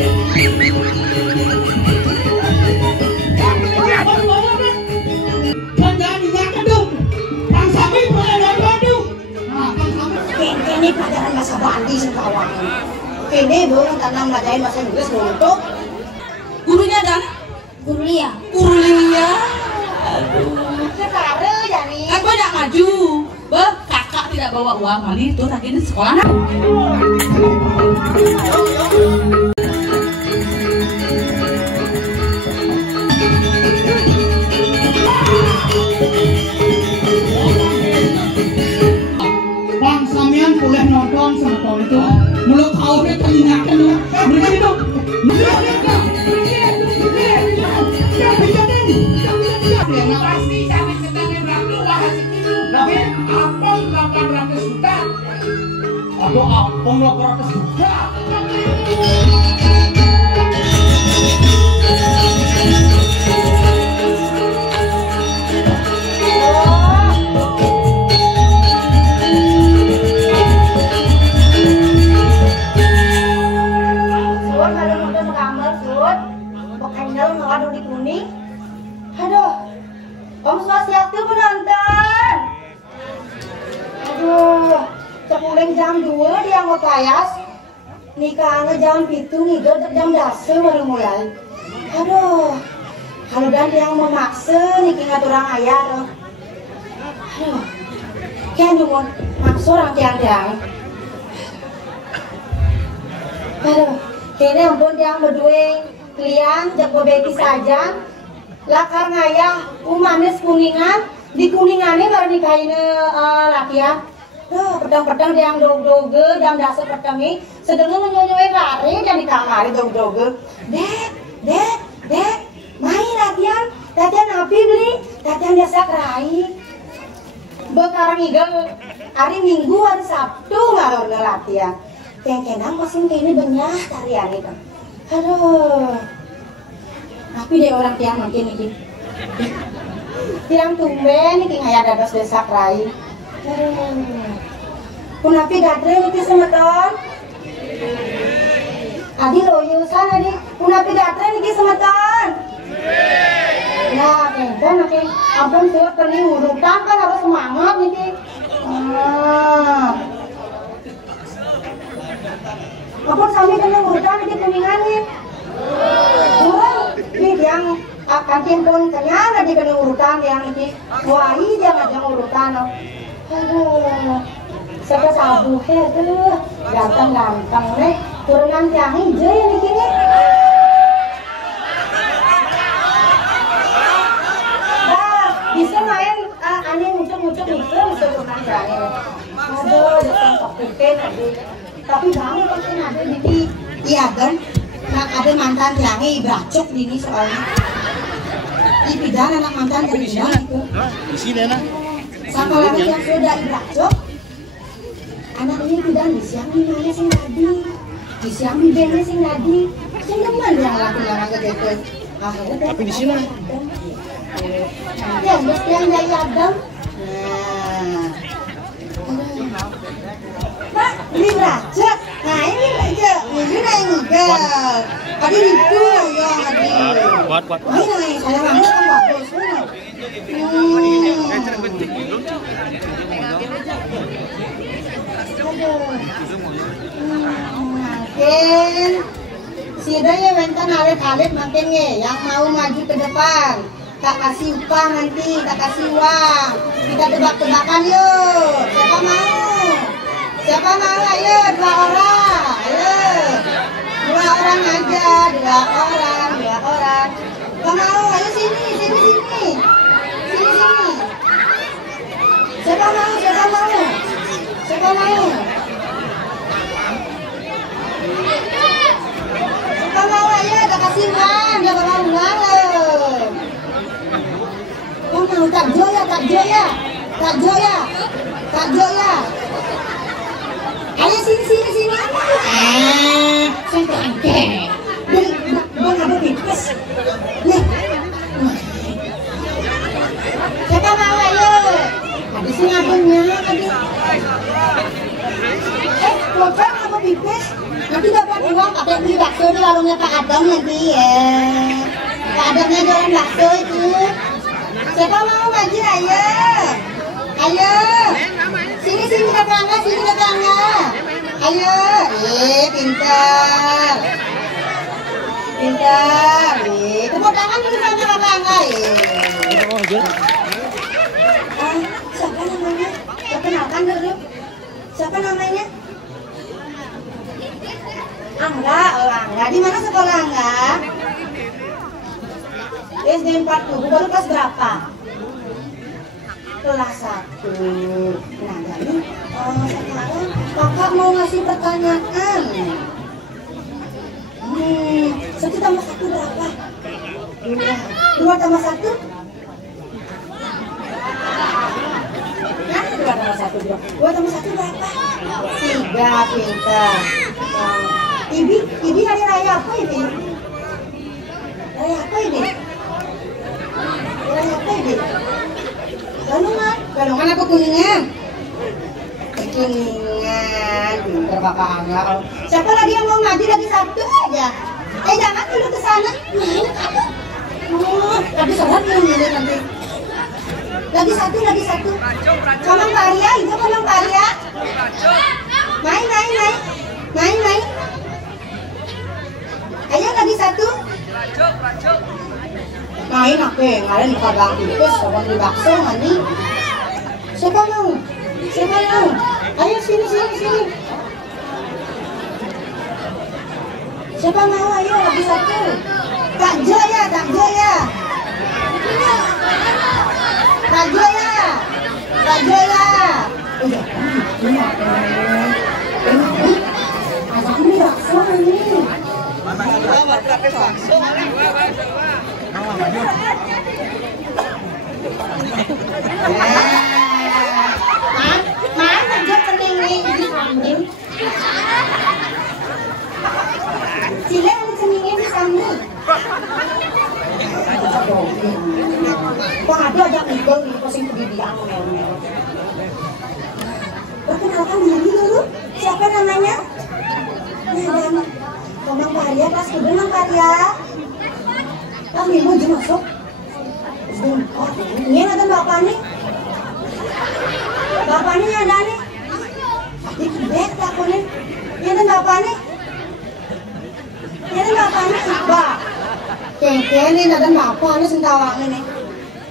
Ini pelajaran bahasa Bali sekawan. Ini belum tanam belajarin bahasa Inggris untuk gurunya dan guru Lia. Guru Lia. Aduh. Sekarang jadi. Aku tidak maju. Kakak tidak bawa uang kali itu lagi di sekolah. Boleh nonton sama tahun itu mulut tahunnya teringatkan mereka itu pasti sampai sedangnya berapa hasil itu tapi apong 800 juta atau apong 800 juta aduh di kuning, aduh, om sosiatif penonton, aduh, sepuling jam 2 dia mau payas, nikahnya jam 7 ngider jam 10 baru mulai, aduh, kalau dan yang memaksa nikah ngaturang ayah, aduh, kian cuma maksa orang tiang-tiang, aduh, kini ampun yang berdua. Kalian jago beki saja lakar ngayah manis kuningan di kuningannya baru nikahin rakyat pedang-pedang yang dog-doge jam dasar pedangi sedangnya menyonyoy lari dan di kamar dog-doge dek main latihan api beli latihan biasa kerai bekarang igel hari Minggu hari Sabtu ngalor latihan kenang masing kini banyak tarian itu. Aduh, tapi dia orang tiang makin ini, tiang tumben ini kayak ada dos desa rai. Kunapi gatre ini semeton, adi loyusan adi, kunapi gatre ini semeton. Nah, kan makin, ampun tuh pergi urutan kan harus semangat nih. Apun sampai kena urutan di kuningannya. Ini yang kantin pun ternyata di kena urutan yang ini. Wah, jangan urutan. Aduh, saya sabu tuh, ganteng nih. Turunan tiang hijau yang ini. Nah, bisa main aneh muncul itu bisa turunan tiangnya. Aduh, datang kopikan tadi. Tapi bangun pasti ada di iya kan ada mantan tiangnya ibracuk di ini soalnya di pidana anak mantan jadi itu di sini nak sama lagi yang sudah ibracuk anak ini pidana di siang di mana sing tadi di siang di bengnya sing tadi sing teman yang laki yang agak gitu tapi di sini ya yang jadi adam Pak, ini raja. Nah, ini raja. Ini enggak. Tadi itu ya, tadi. Buat. Ini saya banget kan bagus. Makin si Daya wentan alit-alit makin yang mau maju ke depan. Tak kasih upah nanti, tak kasih uang. Kita tebak-tebakan yuk. Siapa mau? Siapa mau? Ayo, 2 orang. Ayo. 2 orang aja, 2 orang. Gak mau? Ayo sini. Sini. Siapa mau? Siapa mau? Ayo, tak kasih uang. Gak bakal uang loh. Kau mau tak joya. Ayo sini. Sampai angke. Bang ada pipis. Nih. Siapa mau ayo? Ada sini abangnya tadi. Bocah apa pipis? Nanti dapat uang kakek beli bakso di warungnya Pak Adam nanti ya. Pak Adamnya jualan bakso itu. Siapa mau ngaji? Ayo. Ayo. Sini tetangga, sini tetangga. Ayo. Pintar. Pintar. Tepuk tangan dulu sama tetangga. Siapa namanya? Perkenalkan dulu. Siapa namanya? Angga. Oh, Angga. Di mana sekolah Angga? SD 40. Baru kelas berapa? Kelas 1. Nah, jadi sekarang kakak mau ngasih pertanyaan. 1 tambah 1 berapa? 2 tambah 1? Nah, 2 tambah 1 berapa? 2 tambah 1 berapa? 3, pintar. Ibi hari raya apa Ibi? Raya apa Ibi? Raya apa Ibi? Galungan apa kuningan? Kuningan. Pintar kakak Angga. Siapa lagi yang mau ngaji lagi Sabtu aja? Jangan dulu ke sana. Lagi sholat belum ini nanti. Lagi satu. Kamang Karya, itu Kamang Karya. Main. Ayo lagi 1. Main apa? Ngaren kagak tipes, kagak beli bakso mani. Siapa mau? Ayo sini. Siapa mau? Ayo lagi 1. Takjo ya. Ajak beli bakso ini. Mana dia ceningnya di samping? Sila ada ceningnya di samping. Kok ada igel nih posing kebibian mel-mel. Perkenalkan diri dulu. Siapa namanya? Nah, Kamang Karya, kelas kedua Kamang Karya. Kami mau masuk. Ini ada bapaknya. Bapaknya ada nih. Dikibet aku nih. Ini ada bapaknya. Bah. Keke nih ada bapaknya sentawangnya nih.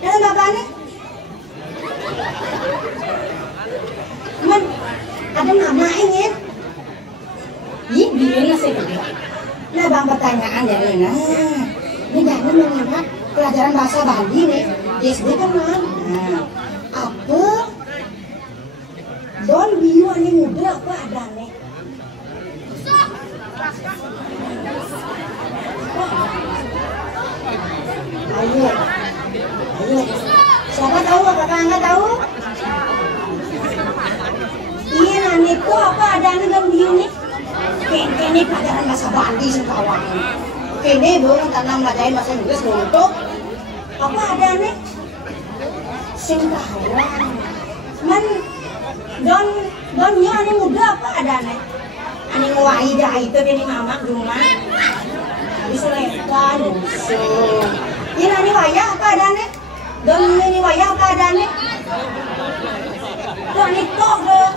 Ini ada bapaknya. Man, ada mama ini. Biar sih kedua. Nah bang pertanyaan ya Lena. Ini jangan mengingat pelajaran bahasa Bali nih. Di SD kan mana? Apa? Don biu ani muda apa ada nih? Ayo. Siapa tahu? Apakah Angga tahu? Iya nani itu apa ada nih don biu nih? Kene pelajaran bahasa Bali sekawan. Kene belum tanam belajarin bahasa Inggris untuk apa ada nih? Singkawan. Man don nyo ani muda apa ada nih? Ani ngawai dah itu ini mama rumah. Diseleka dusun. Ini ani wayah apa ada nih? Don ini wayah apa ada nih? Don itu deh.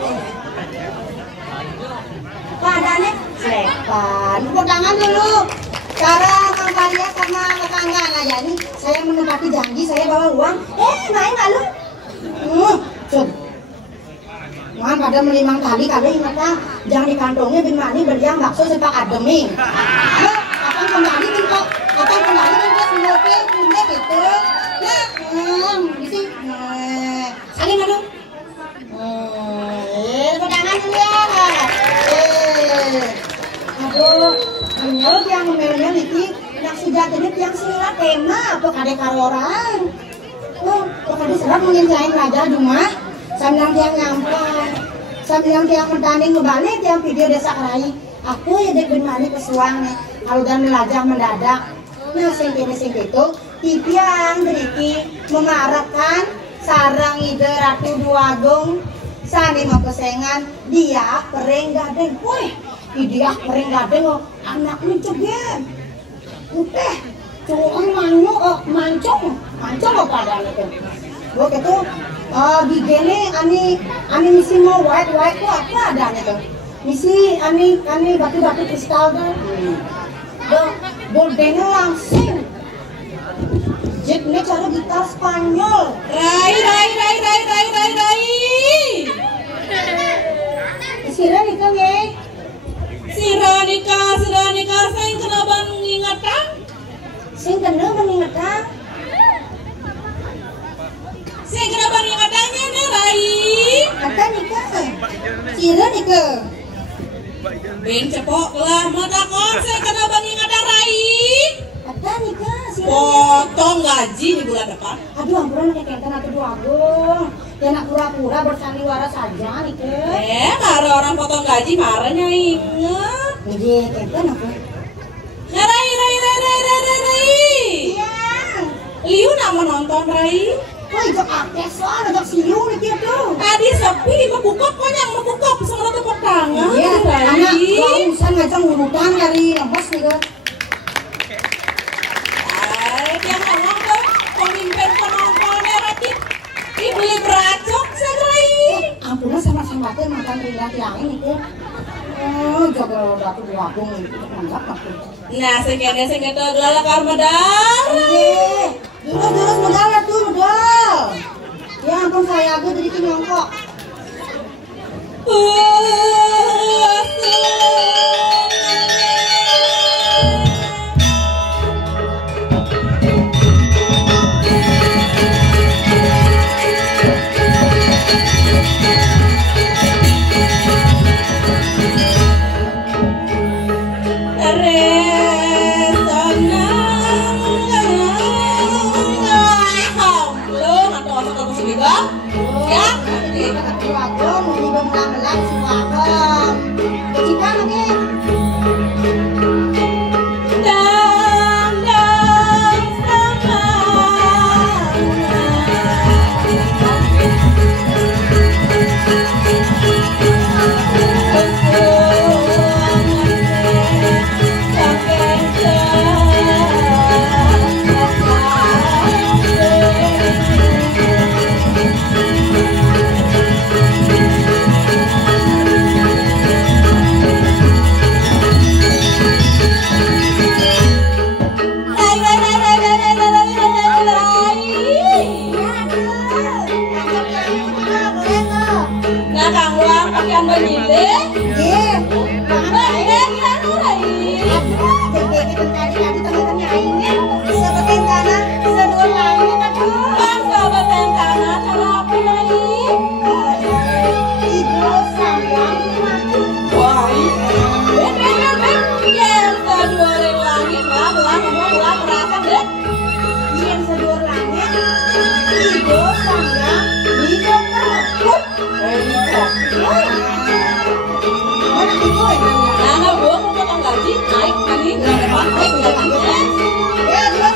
Apa ada nih? Selepan. Tepuk tangan dulu. Cara Kang Karya sama Kang Angga. Nah ya ini saya menepati janji saya bawa uang. Main lalu. Mohon pada melimang kali ingat jangan di kantongnya bin mani berdiam bakso sepak ademing. Akan kembali bin kok. Semoga punya gitu. Di sini. Saling aduh. Tepuk tangan dulu ya. Aduh, menurut yang memel itu yang sudah jadi yang sila tema apa kadek orang. Kok kadek serap mungkin lain raja rumah. Sambil tiang nyampai, sambil tiang mendanding kembali tiang video desa rai. Aku ya dek bermani kesuang nih. Kalau dan melajah mendadak. Nah sing itu tipiang beriki mengharapkan sarang ide Ratu Duagung sani mau kesengan dia pereng gadeng. Wih, Idiah kering gadeng anaknya ceger. Uteh, cuman mancong apa ada itu. Gua gitu, gigene ani misi mau white tuh apa ada itu. Misi ani batu kristal tuh. Boldennya langsing. Jetnya cara gitar Spanyol. Rai. Sira nih kan ya? Siranika, saya kenapa mengingatkan? Sing kenal mengingatkan. Saya kenapa mengingatkannya nih, Rai? Kata nikah. Sira nikah. Ben cepok lah, matakon saya kenapa mengingatkan Rai? Kata nikah. Sira. Potong gaji di bulan depan. Aduh ampuran kekenten atuh agung. Ya nak pura-pura bersandiwara saja nikah. Marah orang potong gaji marahnya inget. Jadi kekenten apa? Nah, Rai. Iya. Liu nama nonton Rai. Wah jok akeh soal jok siu nikah tuh. Tadi sepi membukok konyang membukok sama tepuk tangan. Iya. Anak Rai. urusan ngajang urutan dari lembas nikah. Dia ngomong tuh pemimpin penontonnya Rati dibeli beracok Rai. Ampun sama-sama teh makan ringan tiang ini tuh. Oh, jaga datu agung itu mantap aku. Nah, sekene gelala karmadar. Iya. Terus modal tuh modal. Ya ampun saya aja jadi nyongkok. Ya, Datu agung mau belang-belang semua agung. Jika lagi. nah Kang Luang pakaian bajile. Iya. Nah, gua mau potong gaji naik kali. Naik, naik, naik.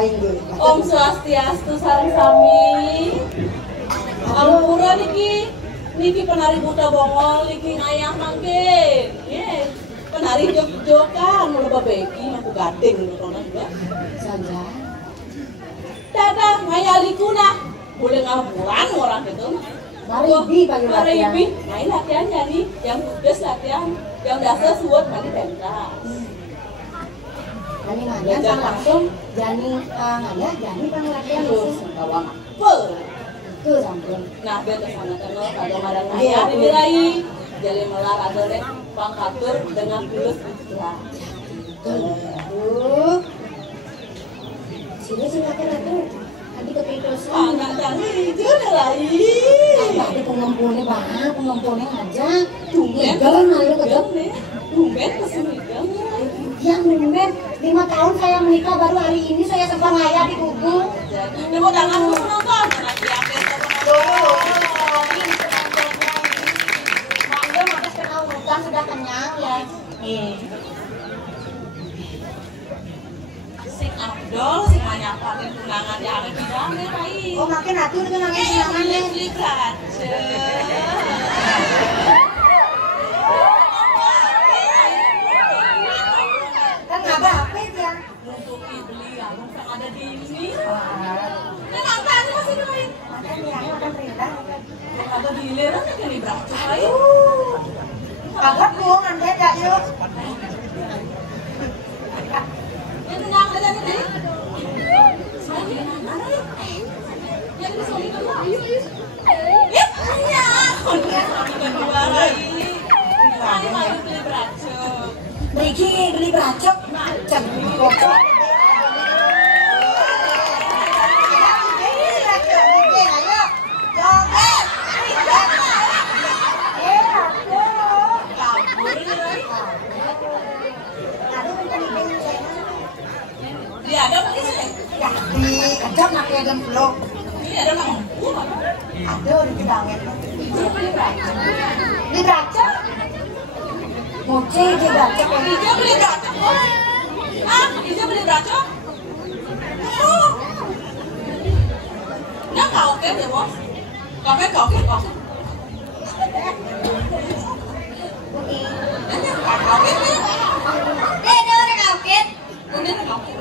Aing ge. Om Swastiastu sami-sami. Ampura niki penari buta bongol niki ngayah mangkin. Ye. Penari jog-jogan mulai babeki aku gading nonton juga. Saja. Dadah ngayalikuna. Boleh ngaburan orang gitu. Maribi panggil latihan. Maribi, main latihan jadi yang tugas latihan, yang dasar suat mandi pentas. Jani ngaya Belajar langsung. Jani ngaya, Jani panggil latihan Terus langsung. bawang apa? Itu sampun. Nah, dia kesana kenal kadang-kadang ngaya dibirai. Jadi melar ada deh pangkatur dengan tulus ikhlas. Sini silakan atuh. Tadi kepidosan. Enggak jadi itu lagi. Tadi pengumpulnya banget, pengumpulnya aja. Tumben, Jalan ayo ketemu. tumben kesinikan. Yang tumben 5 tahun saya menikah baru hari ini saya sempat ngaya di kuku. Ini mau tangan nonton lagi apa Manggil makas kenal hutan sudah kenyang ya. Sing Abdul, sing manyapatin tunangan di arah bidangnya baik. Oh makin atur itu nangis tunangannya. Beli brace. Kan ngabah apa ya? Untuk beli yang ada di ini. Ini mantan masih doain. Makan ya, makan perintah. Yang ada di hileran yang beli brace baik. Agak buang anda gak yuk. Yang tenang aja nih. Yang di sini kedua. Ya, punya. Kedua lagi. Ayo beli brace. Beli beracok. Macam bocor. Dia ada apa sih? Di kecap nak ada peluk. Ini ada nama. Aduh, di kedangan. Di beracok. Moce di beracok. Ija beli brace. Ah, Ija beli brace. Oh. Nó cầu kết được không? Còn cái cầu kết không? Cầu kết đi. Đây đâu là nào kết. Con đến cầu kết.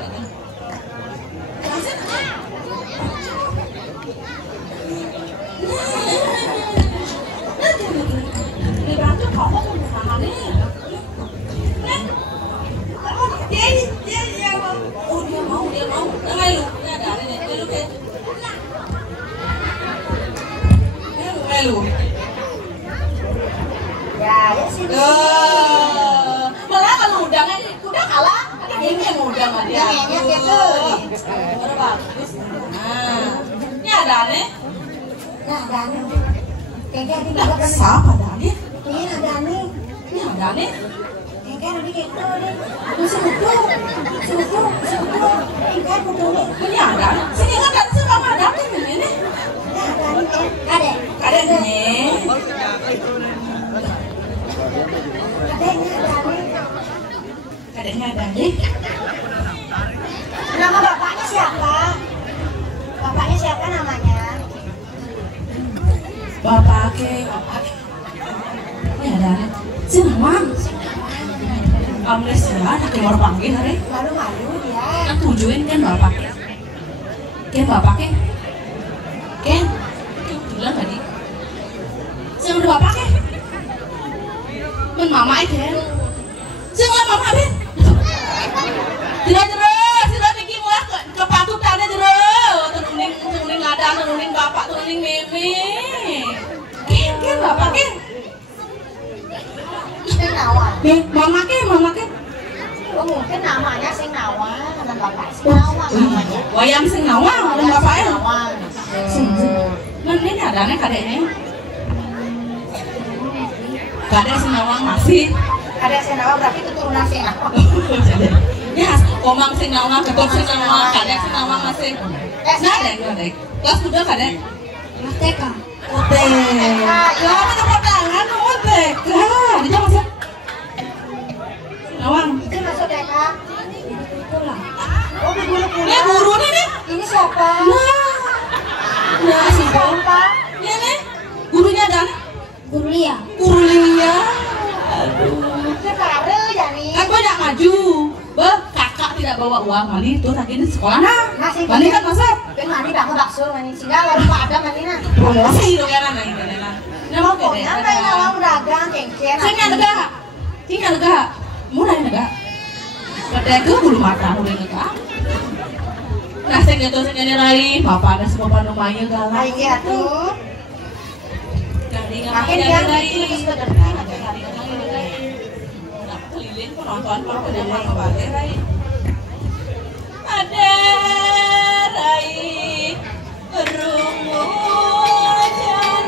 Đi bán cho họ có một hàng đi. Oh dia mau. Ngay lu, ini ada ini, lu ke. Ngay lu. Ya, ya sini. Malah kalau udangnya udah kalah, ini yang udang dia. Yang gitu. Baru bagus. Nah, ini ada nih. Nah, Dani. Kayaknya di belakang. Siapa ada nih? Ini ada Dani. Ini ada nih. Kayaknya nanti kayak gitu nih. Suku. Kayaknya kudu nih. Ini ada. Sini kan dan sini kamu ada nih ini. Nah, Dani ada. Ada nih. Adanya ada nih. Nama bapaknya siapa? Bapaknya siapa namanya? Bapak ini ada nih. Senang. Amnesia anak keluar panggil hari. Malu-malu dia. Kan tujuin kan bapak. Ken bapak Ken. Ken. Bilang tadi. Jangan ada bapak Ken. Men mama Ken. Jangan mama Ben. Tidak niki mulah ke patutannya terus. Turunin ngadang, turunin bapak, turunin meme. Ken bapak Ken. Sing Nawa. Mama Ken. Oh, mungkin namanya Sing Nawa, dan bapak Sing Nawa namanya. Wayang sing nawa, dan bapaknya. Nawa. Men ini adanya kadeknya. Kadek sing nawa masih. Ada Sing Nawa berarti keturunan Sing Nawa. Ya, omang sing nawa, ketua sing nawa, kadek sing nawa masih. Kadek. Kelas udah kadek. Mas TK. Oke. Ya, tepuk tangan, TK. Dia masuk. Nawang. Itu masuk TK. Oh, guru nih. bawa uang mani tuh lagi di sekolah nah. Masih Mani kan masak. Kan mani bangun bakso mani sehingga warung Pak Adam mani nah. Masih dong ya nana ini nana. Nah mau kok Pokoknya kayak ngawang dagang kengken. Saya nggak tinggal nggak, mulai nggak. Katanya ke bulu mata mulai nggak. Nah saya nggak tahu saya nggak rai, papa ada semua rumahnya galak. Ayo ya tuh. Makin dia terus berdekat. Keliling penonton kalau penonton kembali rai. Ada rai kerungu jari.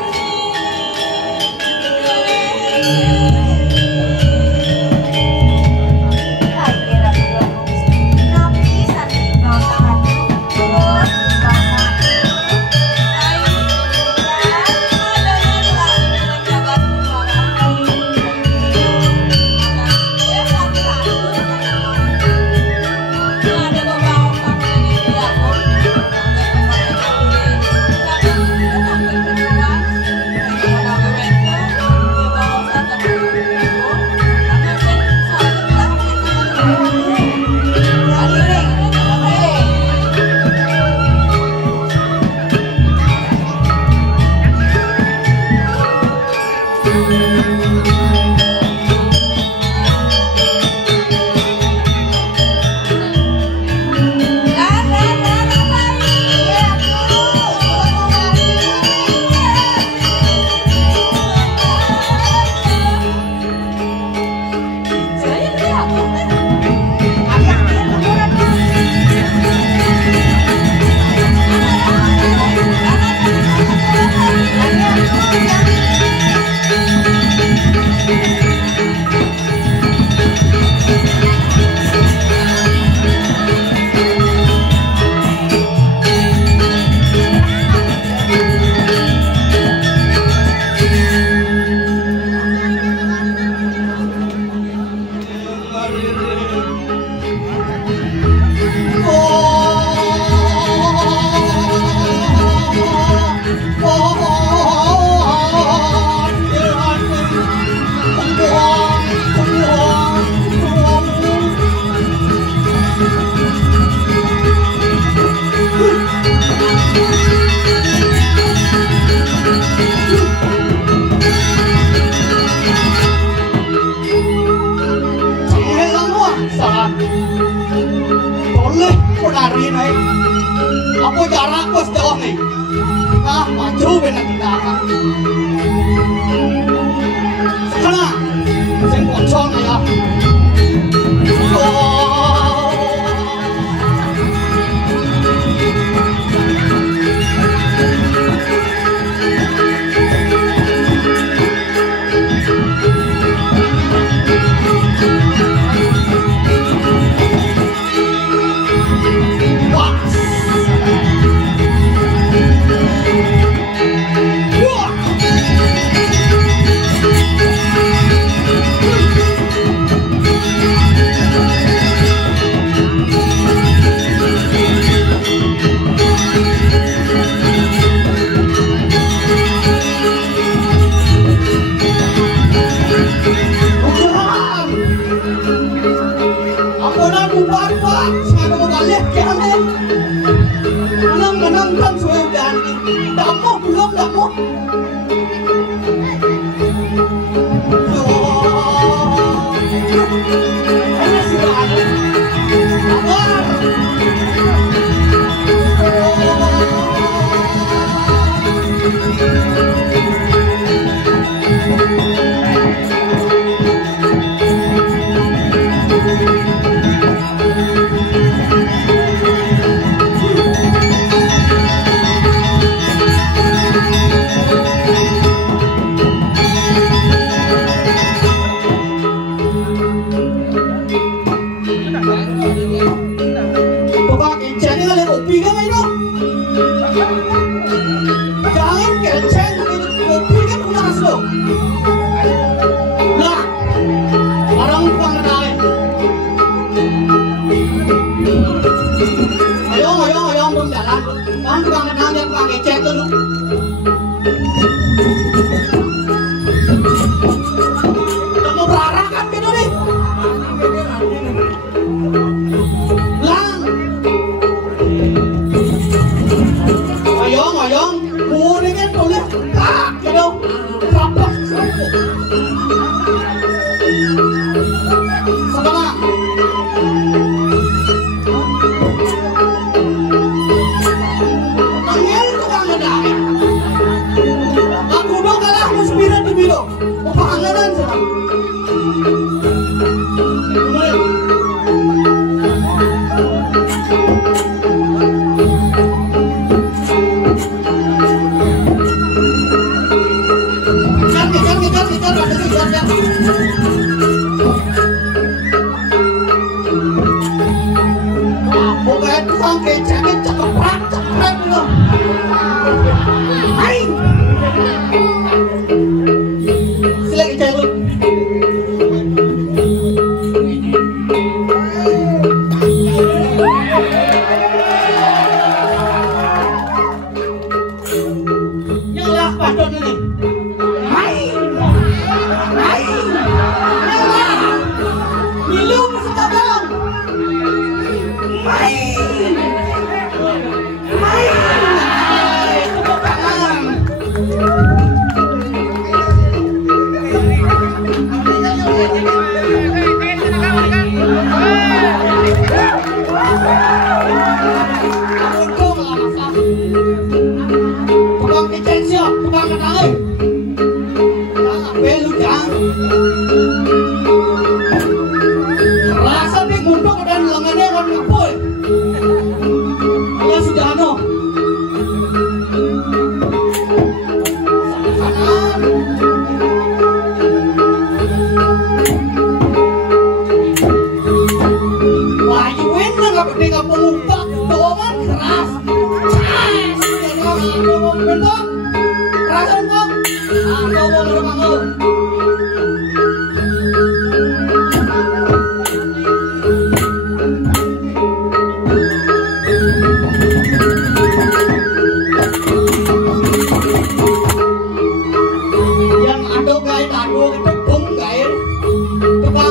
Aku jarak bos jauh nih. Nah, maju benar tindakan. Sekarang, saya pocong ya. Wah!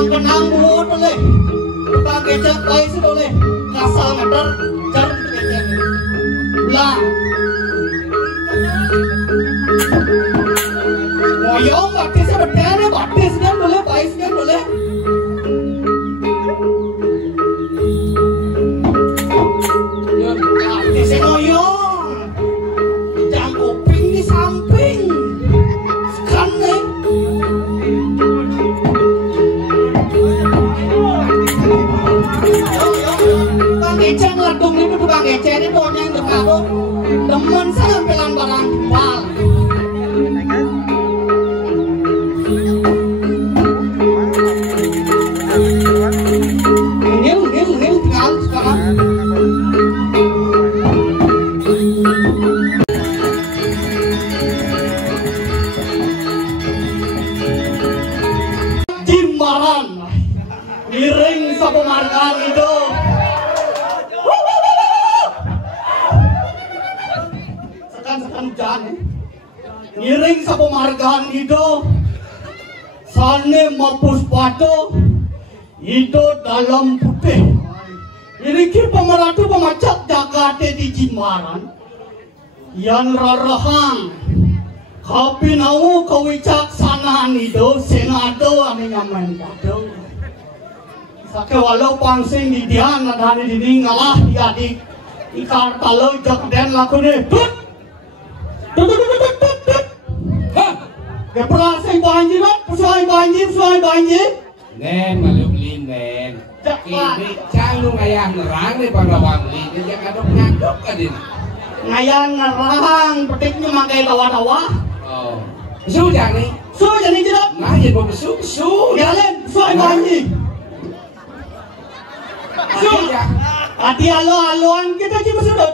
Tukang kenang buat boleh, tukang kecap baik sih boleh, kasal ngeter, jarum kecap. Lah, moyong batis sebetulnya batis kan boleh, baik kan boleh. Batis moyong, jang kuping di samping, kan nih. Tukang kecap ngedung itu tukang kecap ini doanya yang dekado, temen sampai barang jual. Ngil tinggal sekarang. Jimbaran, miring sa pemargaan itu. Sekan hujan, miring sa pemargaan itu. Sane mapus pato. Itu dalam putih. Iriki pemeratu pemacak Jakarta di Jimbaran. Yang rarahang. Kapinau kewicaksanaan itu senado ane nyaman padu. Sake walau pangsing di dian adane dini ngalah diadik. Ikar talau jakden lakune. Tut. Hah. Keprasing banjir, pusuai banjir. Nen maluk lin nen. Ini cang lu ngayah nerang nih pada wangli. Dia ngaduk kadin. Ngayang ngerang petiknya makai tawa-tawa. Oh. Besu jang nih. So jadi tidak. Nah jadi mau besu. Jalan suai banjir. Besu ya. Hati alo-aloan kita cuma sudut.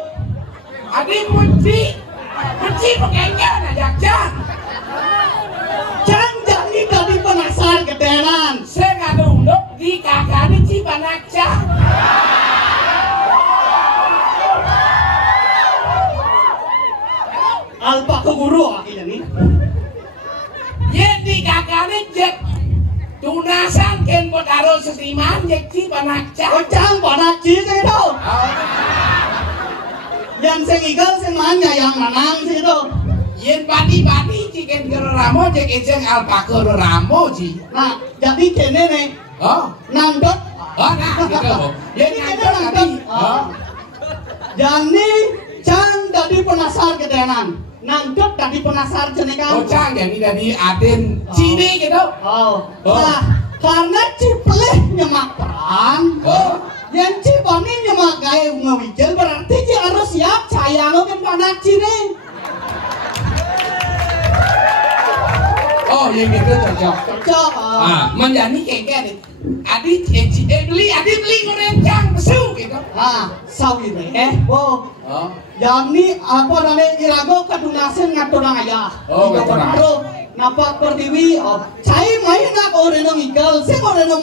Adik kunci pakainya najak jang. Jang jadi tadi penasar ketenan. Saya ngaduk di kakak di Cipanakca. Alpa ke guru akhirnya nih. Ye di kakak di jek. Tunasan ken potaro sesiman jek Cipanakca. Oh jang panak cik itu. Yang sengigal semanya yang menang sih itu. Yen badi ciken geramo cek ejeng alpaka geramo ci. Nah jadi kene nih. Oh, Nangdot. oh nah gitu. Yen Jadi nangkep kene tadi. nangdot. Jadi cang jadi penasar ketenan. Nangdot jadi penasar jenekan. Oh cang jadi dari Aden Cini gitu. Oh. Oh. Nah, karena cipeleh nyemak perang. Oh. Yang cipani nyemak gaya ngewijel berarti dia harus siap sayang kan panak cini. Oh yang gitu cocok. Cocok. Ah, menjadi kayak nih. Adi beli gorencang besu gitu. Ah, sawi deh. Oh. Oh. Jadi apa namanya irago kadunasen ngaturang ayah. Oh, ngaturang. Nampak pertiwi. Oh, saya main nak orang yang igal. Saya orang yang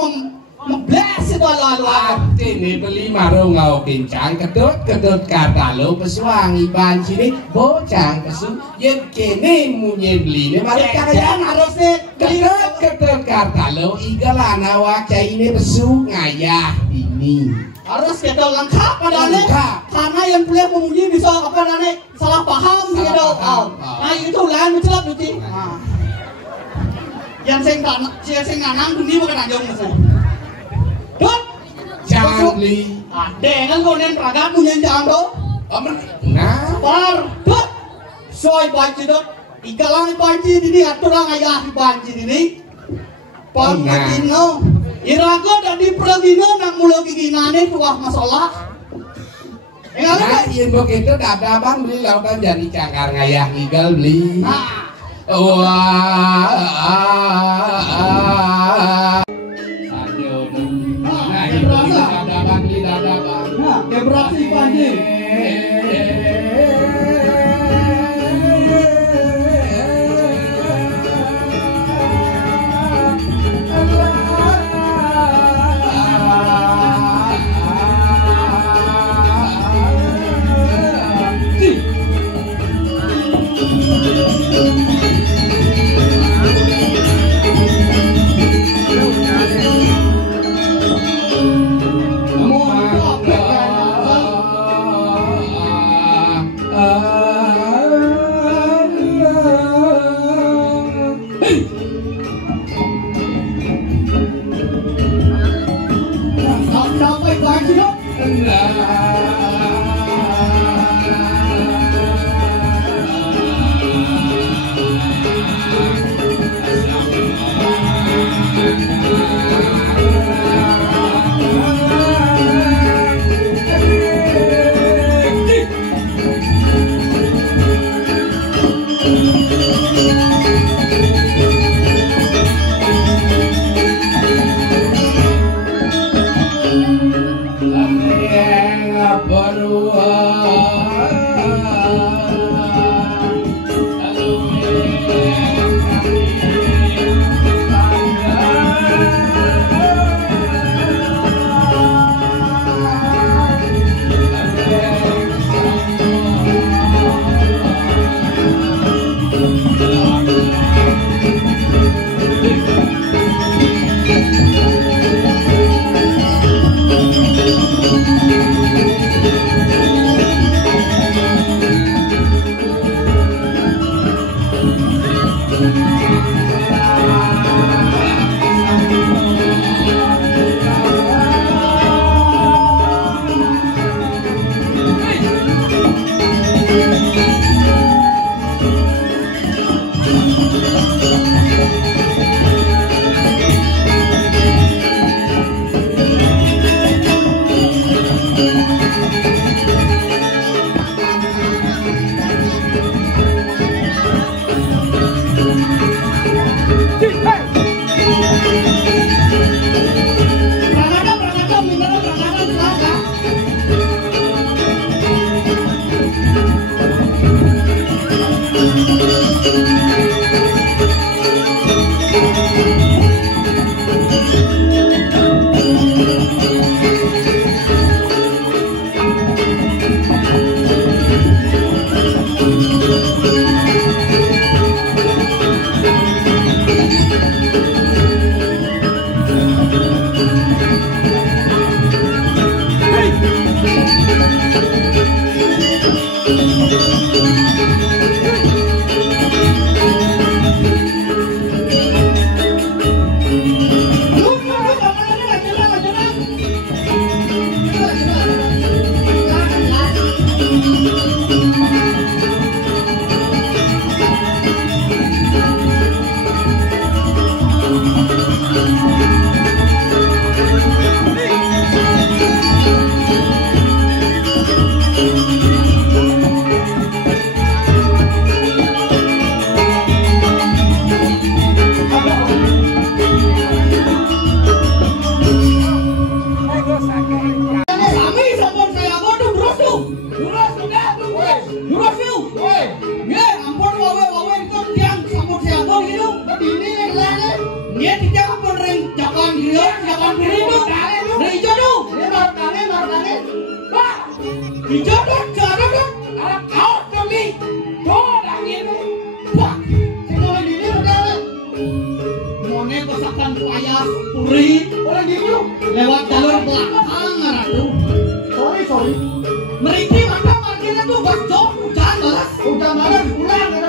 membles itu lalu. Ati nih beli marung ngau kencang kedut kata lo pesuang iban sini bocang pesu yen kene munye beli nih mari kalian harusnya kedut kata lo igalana wakai ini pesu ngayah ini harus kita lengkap padahal Lengkap. karena yang boleh memuji bisa apa namanya salah paham Salah gitu. paham. Nah itu lain mencelap itu. Yang sing nganang dunia bukan aja musuh. Dot. jangan beli Ade kan konen pragat punya jando. nah Par. Dot. Soy banci dot. Ikalang banci ini aturang ayah banci ini. Par Oh, nah. matino. Irago dari pragino nak mulo giginane tuah masalah. nah yen begitu dadaban beli lautan jadi cakar ngayah igal beli Nah. wah nah itu dadaban beli dadaban Nah, keberasi banci. lewat jalur belakang ratu. Sorry. Mereka mata parkirnya tuh bos jom hujan balas. Udah mana pulang kita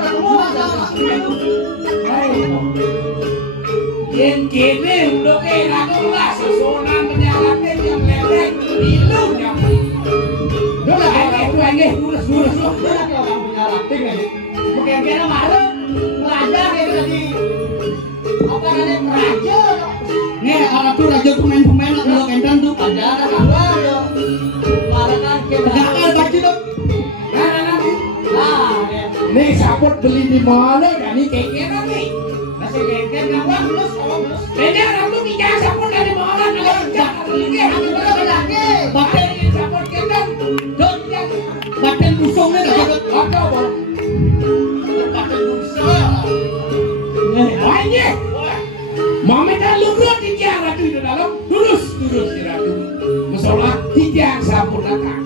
Yen kene udah kena lah susunan penjalannya yang leleng dilu yang. Udah ini lurus. orang punya rating nih. Bukan kira malu belajar kayak tadi. Apa namanya raja? Nih orang tuh raja tuh main-main kalau kentang tuh ada apa ya? Larangan kita. Jangan baju tuh. Nih saput beli di mana kan ini kekena nih. Masih keken ngapa terus kalau terus. Beda orang tuh nikah saput dari mana kalau enggak ini hamil lagi. Bapak Saput kentang. badan busungnya enggak ada. Ada bang. Badan busung. Wahnya. Mami dah lurus di tiang ratu itu dalam lurus di ratu. Musola di tiang saput belakang.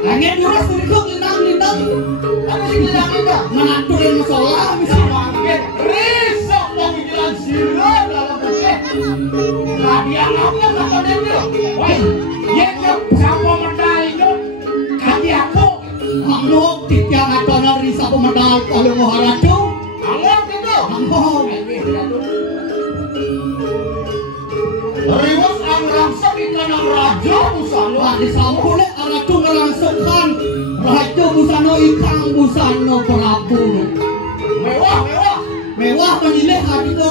Angin lurus duduk lintang. Apa sih bilangin dah? Menaturin musola bisa makin risok pemikiran siro dalam musik. Radian apa katanya itu? Wah, ya siapa medal itu? Kaki aku. Manuk tiang atona risa pemedal kalau mau haratu. Anggap itu. Manuk. Riwas angrang Raja busana disampune aratu ngelangsungkan Raja busana ikang busana Prabu. Mewah menilai hati ke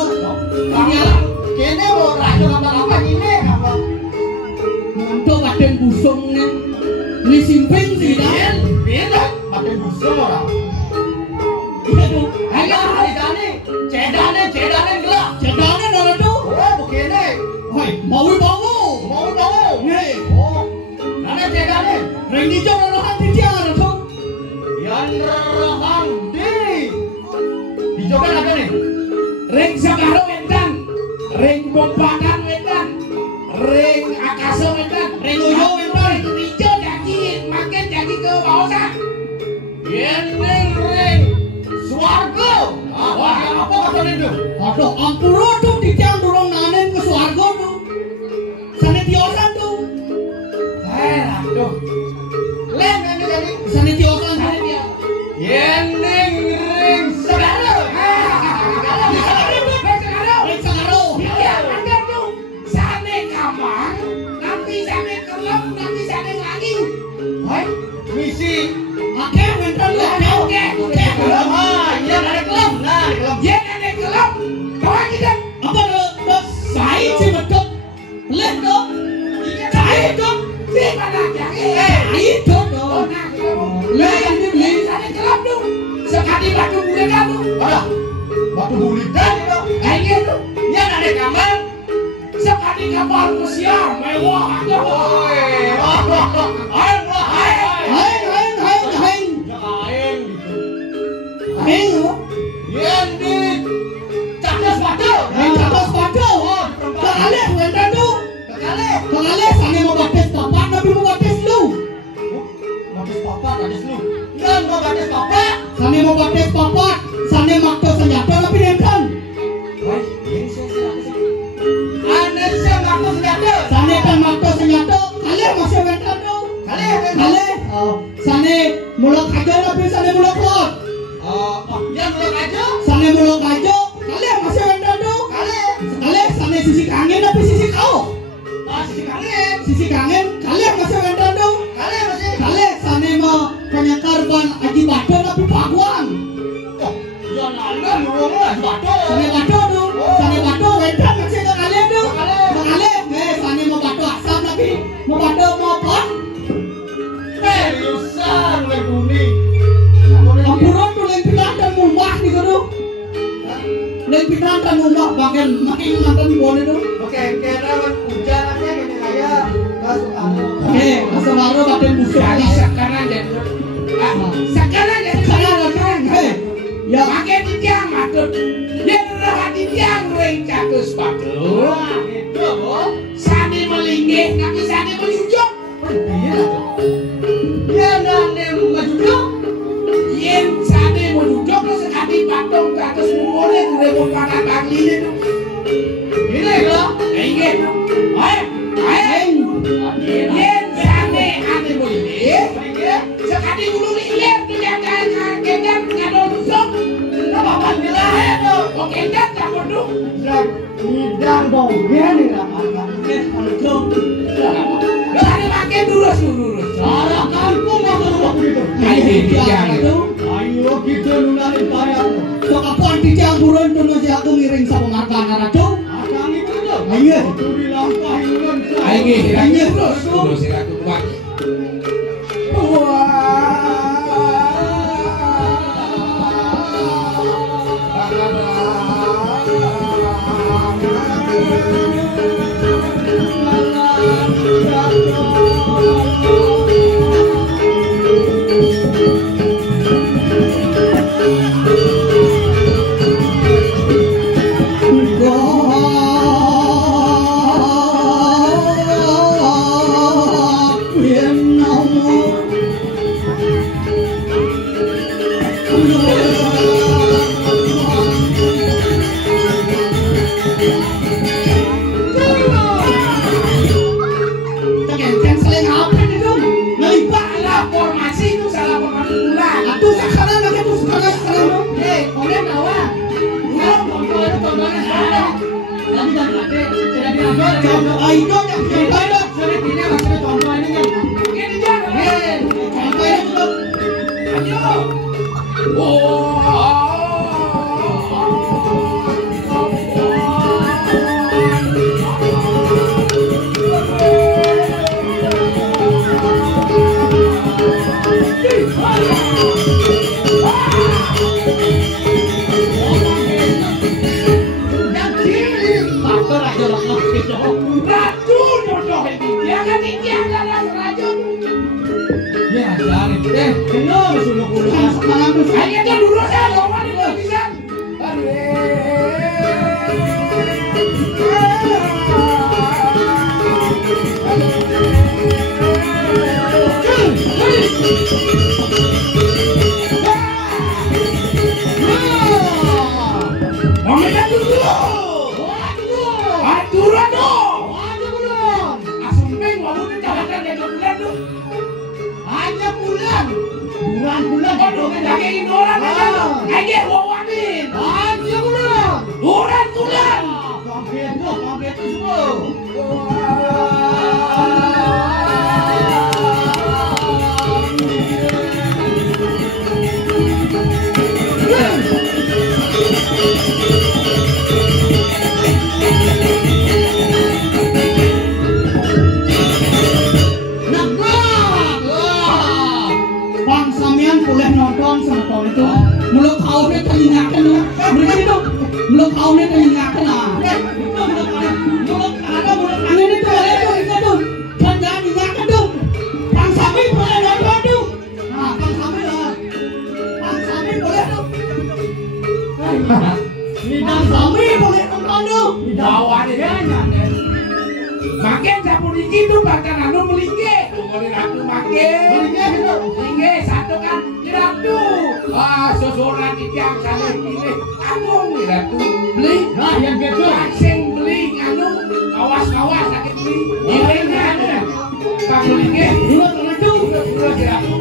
kene mau raja apa ini apa mantu badan busung ni simping tidak beda badan busung orang itu ayo cedane gelap cedane orang tu oh begini hoi mau nih oh nana cedane ring hijau rohan tiang tu yang rohan di jogan apa nih ring sakaro entan ring bompakan entan ring akasa entan ring uyo entan ring hijau jadi makin jadi ke bawah ini ring swarga wah yang apa kata itu aduh ampura tuh di tiang dorong nanen ke swarga tuh sana tiosan tuh aduh lem ini jadi sana tiosan sana dia ini ring segala misi oke mental oke iya dari kelam iya dari kelam kawan kita apa lo saya sih betul lihat dong saya dong si mana itu dong lihat ini beli dari kelam dong sekali batu bulidan tuh batu bulidan itu tuh iya dari kamar sekali kapal pesiar mewah yang di Cadas Batu Kekale bukan tu Kekale sana mau batis papan tapi mau batis lu yang mau batis papan sana mau batis papan sana makto senjata tapi nentang aneh saya makto senjata sana kan makto senjata kale masih nentang tu kale sana mulak aja tapi sana mulak lot yang mulak aja sana mulak aja kale masih nentang tu kale sana sisi kangen tapi sisi kau sisi kangen kale masih nentang tu kale sana mau penyakar ban aji batu tapi paguan ya nana lu aji batu sana batu nentang masih ke kale tu kale sana mau batu asam tapi mau batu mau apa seriusan leguni ampuran tu lempinan dan mumbah di situ lempinan dan mumbah bagian makin mantan boleh tu oke kira hujan aja gini kaya oke asal baru batin busuk sekarang ya pakai di tiang matut dia rahat di tiang ring catus batu itu sani melinggih tapi sani melujuk ya nane melujuk yen sani melujuk lo sekali patung catus mumole rebut pakai bagi itu ini lo ingat yen sani ane melinggih sekali bulu lilir tu yang kendan ngado lusuk apa panggilan itu kok kendan tak bodoh dan dongeng ni lah kalau ada makin lurus cara kampung apa begitu ayo kita nulari payah sok apaan di campuran tu nasi aku ngiring sama markana racu akang itu tu ayo turi langkah hilang ayo terus aku kuat ini maksudnya contoh ini kan. Ini jangan. Contohnya itu. Ayo. Ratu jodoh ini jangan dijaga raju. Ya, jangan. Kenapa sudah kuliah sekarang tuh? Hanya kan dulu saya ngomong di lukisan. Momennya dulu. Aturan dong. Asumeng ngomongnya jangan kayak bulan tuh. Hanya bulan. Bulan. Aduh, ngejagain orang aja lu. Aja wawanin. Hanya bulan. Bulan. Kaget semua. Bang Samian boleh nonton sama tahun itu. Mulut kaumnya teringatkan lah. Berikan itu. Mulut kaumnya teringatkan lah. Mulut kaumnya ini tuh boleh tuh. Ingat tuh. Dan jangan ingatkan tuh. Bang Sami boleh nonton tuh. Nah, Bang Sami lah. Bang Sami boleh tuh. Bang Sami boleh nonton tuh. Bawa dia nyanyi. Makin sapu dikit tuh bahkan anu melingge. Ngomongin ratu makin. Melingge satu kan di ratu. Ah, seseorang di tiang sana pilih. Agung di ratu. Beli. Nah, yang gitu. Langsung beli anu. Kawas sakit beli. Nilainya ada. Bang melingge. Dua sama itu. Dua di ratu.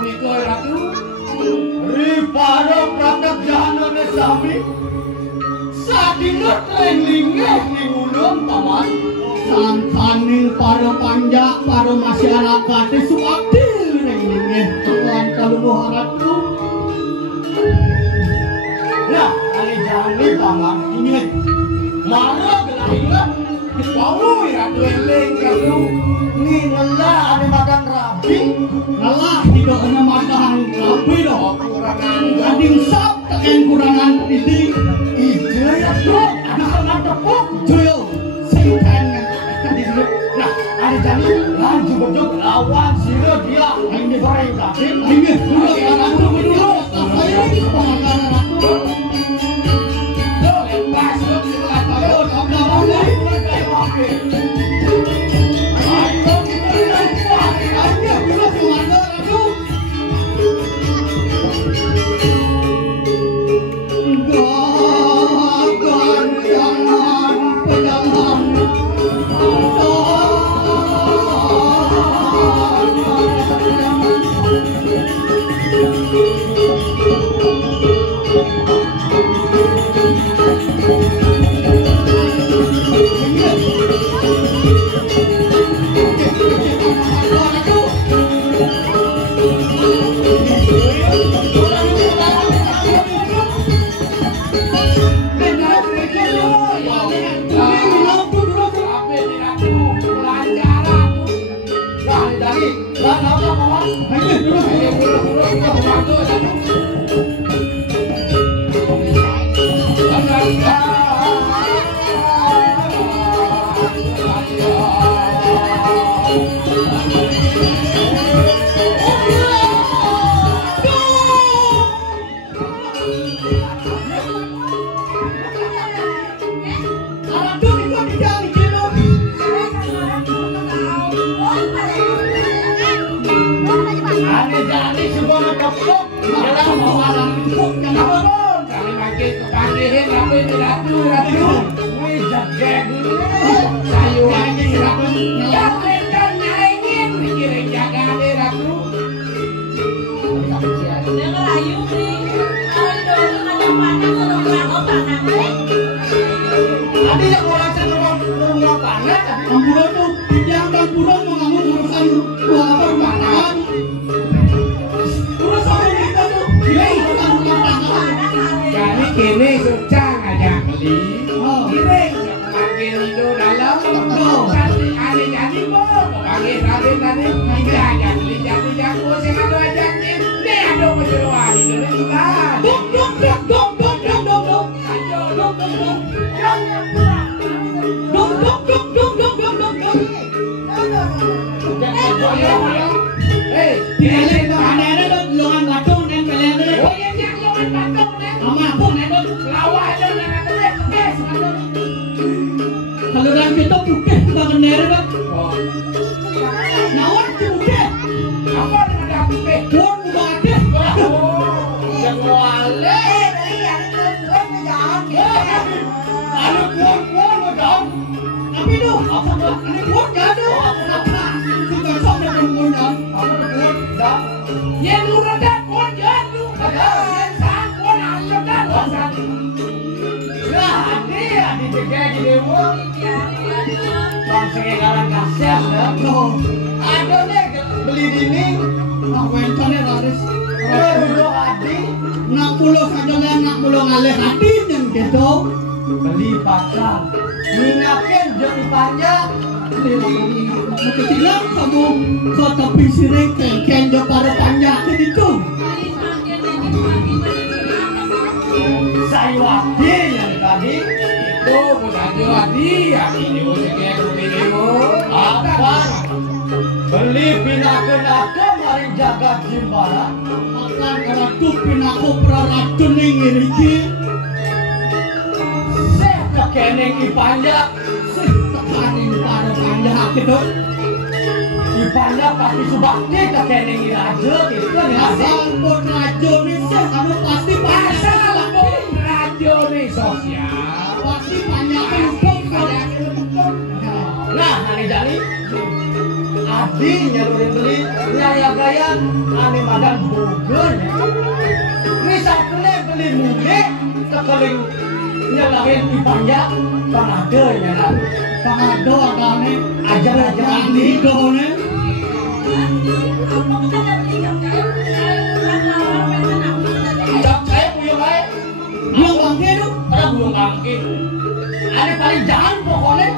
punika Ratu. Riparo praktek janane sami. Sadina traininge ning ulun paman. Sangkaning para panjak, para masyarakat suwakti traininge tuan kalungguh Ratu. Nah, ali jani paman inget. Mara gelailah. Wau Ratu eling Ratu. Ni ngelah ane makan rabi. Ngalah tidak hanya makan rapi dong. Kurangan Ading sap teken kurangan ini. ide ya tuh. Bisa ngadepuk. Joyo, singkan tadi dulu. Nah, ali jani lanjut bojok lawan sira dia. Ini goreng rabi. Ini dulu Ratu dulu. Saya ini pemakaran Ratu. Yo, lepas yo kita ayo sama-sama kayak rabi. Ayo kita lepas. Ayo dulu keluarga Ratu. Gagak jangan pegangan. Beli dini, nak pulau saja nak pulau ngalih hati yang gitu. beli pacar, minyakin jadi panjang. Kecilan kamu so tapi sireng kengkeng jo para panjang itu. Saya wadi yang tadi Itu bukan jadi ya ini musiknya video. apa? Beli pinaken-aken mari jaga jimbaran. Akan ratu pinaku praracun ning ngriki. Saya kekeneng ipanjak. Tekanin para panjang gitu. Ipanjak pasti subakti kekeneng raja gitu ya. Asal pun racun ini anu pasti panjang. Asal pun racun ini sosial. Pasti panjang hukum. Nah, hari jali adi nyalurin beli nyayagayan ane madan bugun misalnya beli mudik sekeling nyalahin ipanya pangado nyalan pangado agane ajar-ajar adi dohone saya punya baik belum bangke tuh belum bangke ada paling jalan pokoknya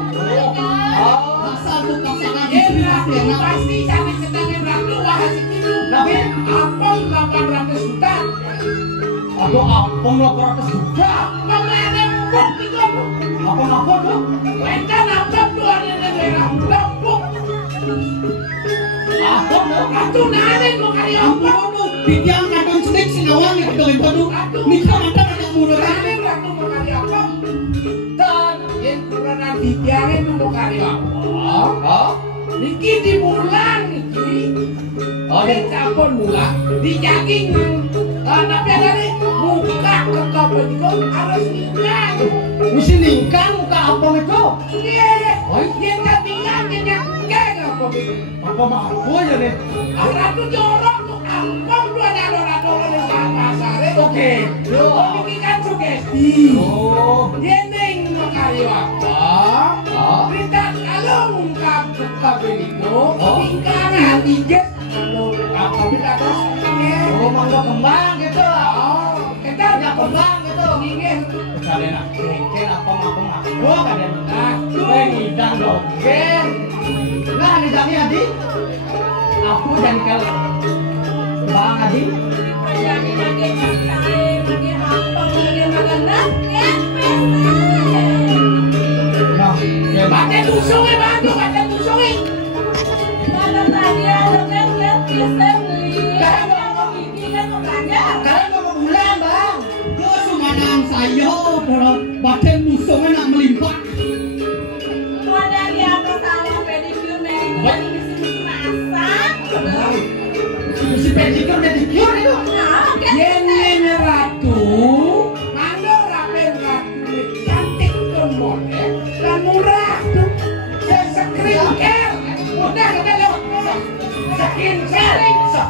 asal tuh pasangan inspirasi enak pasti sampai sedangin ratu wahas itu tapi apong 800 juta aduh apong 800 juta kemana pok itu apa tuh mereka nabrak tuh ada negara lombok apong tuh ratu nane lo kali apong tuh bidang kadang sedek sinawang itu kalau itu nikah mantan ada muda nane ratu lo kali apong dan yang kurang dibiarin lo kali apong niki di bulan niki capon mula di jaging tapi ada nih muka ketop itu harus nikah mesti nikah muka apong itu iya dia nggak tinggal dia kayak apa gitu apa mampu aja nih ratu jorok tuh apong lu ada orang di pasar oke niki kan sugesti dia neng mau kayu apa kita kalau ungkap ketop itu tinggal hati jet kalau apa kita terus mangga kembang gitu kita punya kembang gitu ingin kalian mungkin apa kalian ngidang dogen nah ini tadi adi aku dan kalian bang adi baca tusungnya bantu baca tusungnya kalian ngomong bulan bang gue cuma nang sayo kalau badan musuhnya nak melimpah si pedicure itu Yenene ratu mando rapen ratu cantik kemone dan murah tuh skincare udah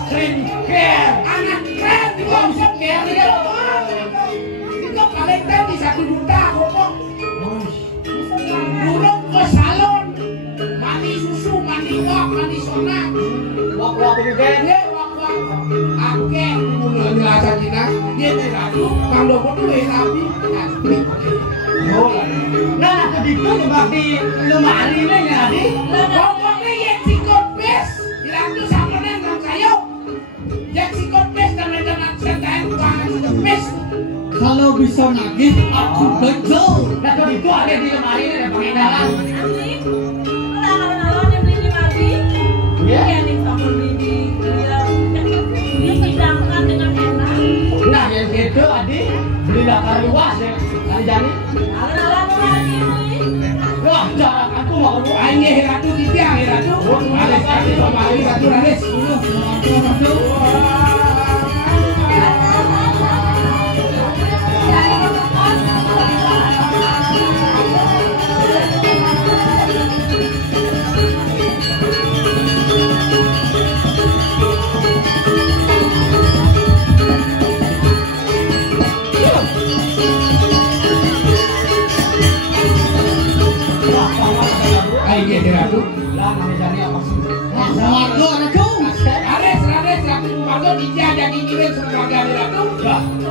skincare anak keren di bawah skincare itu paling kan di 1 juta ngomong burung ke salon mandi susu mandi wak mandi sona wak juga akeh mulai rasa kita dia ratu kalau bodoh rapi nah ketika nyebab di lemari ini ya adi pokoknya yang sikot bes ratu sampean nang sayo yang sikot bes dan dengan setan bes kalau bisa nagih aku betul nah itu ada di lemari ini ada pengenalan nah yang gitu adi beli dakar luas ya kali jani wah jarak aku mau aing ratu titiang ratu alis ratu sama ratu alis aing ratu lah kali jani apa sih warga ratu Ares ratu waktu dijajah dikirim sebagai ratu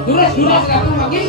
terus ratu lagi